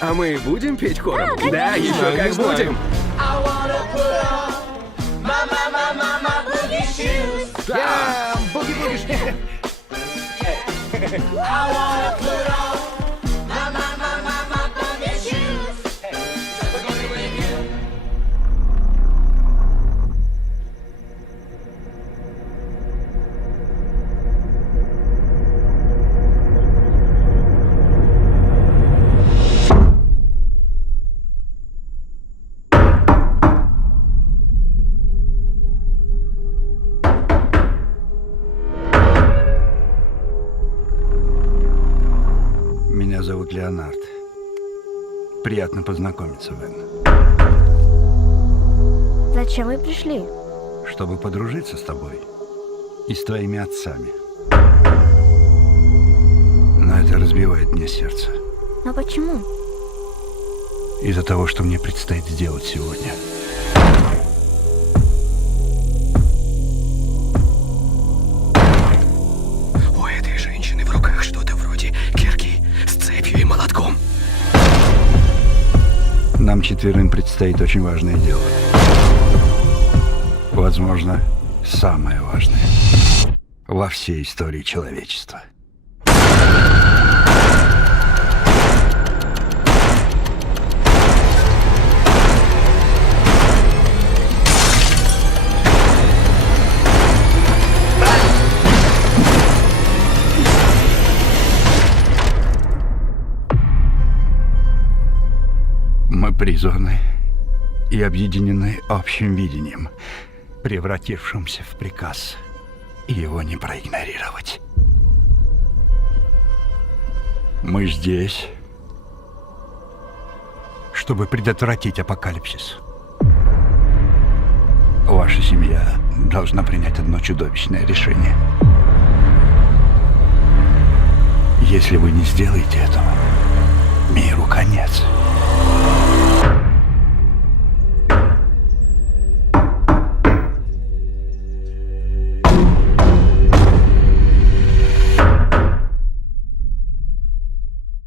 А мы будем петь хором? Да, еще Знаю, как не знаю. будем. Буги-буги. Меня зовут Леонард. Приятно познакомиться, Вен. Зачем вы пришли? Чтобы подружиться с тобой и с твоими отцами. Но это разбивает мне сердце. Но почему? Из-за того, что мне предстоит сделать сегодня. У этой женщины в руках что-то вроде кирки с цепью и молотком. Нам четверым предстоит очень важное дело. Возможно, самое важное во всей истории человечества. Мы призваны и объединены общим видением, превратившимся в приказ, и его не проигнорировать. Мы здесь, чтобы предотвратить апокалипсис. Ваша семья должна принять одно чудовищное решение. Если вы не сделаете этого, миру конец.